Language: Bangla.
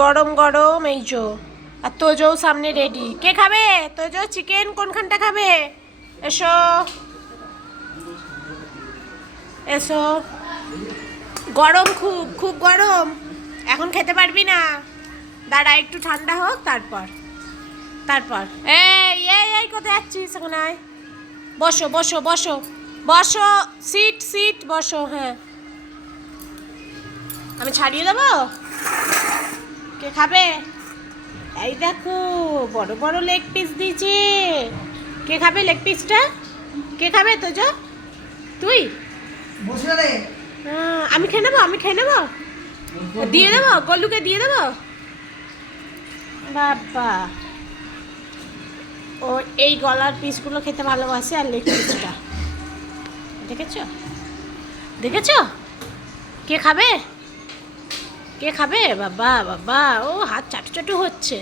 গরম গরম এই যো, আর তোজো সামনে রেডি। কে খাবে? তোজো চিকেন কোনখানটা খাবে? এসো এসো। গরম, খুব খুব গরম, এখন খেতে পারবি না, দাঁড়া একটু ঠান্ডা হোক তারপর। তারপর এই এই এই কোথায় যাচ্ছিস? এখন আয়, বসো বসো বসো বসো, সিট সিট বসো। হ্যাঁ, আমি ছাড়িয়ে দেবো। কে খাবে? এই দেখো বড় বড় লেগ পিস দিয়েছে। কে খাবে লেগ পিসটা? কে খাবে? তোজো তুই? আমি খেয়ে নেবো, আমি খেয়ে নেবো, দিয়ে দেবো গল্লুকে, দিয়ে দেবো। বাবা, ও এই গলার পিসগুলো খেতে ভালোবাসে, আর লেগ পিসটা দেখেছো? দেখেছো? কে খাবে? কে খাবে? বাবা বাবা, ও হাত চাটু চাটু হচ্ছে।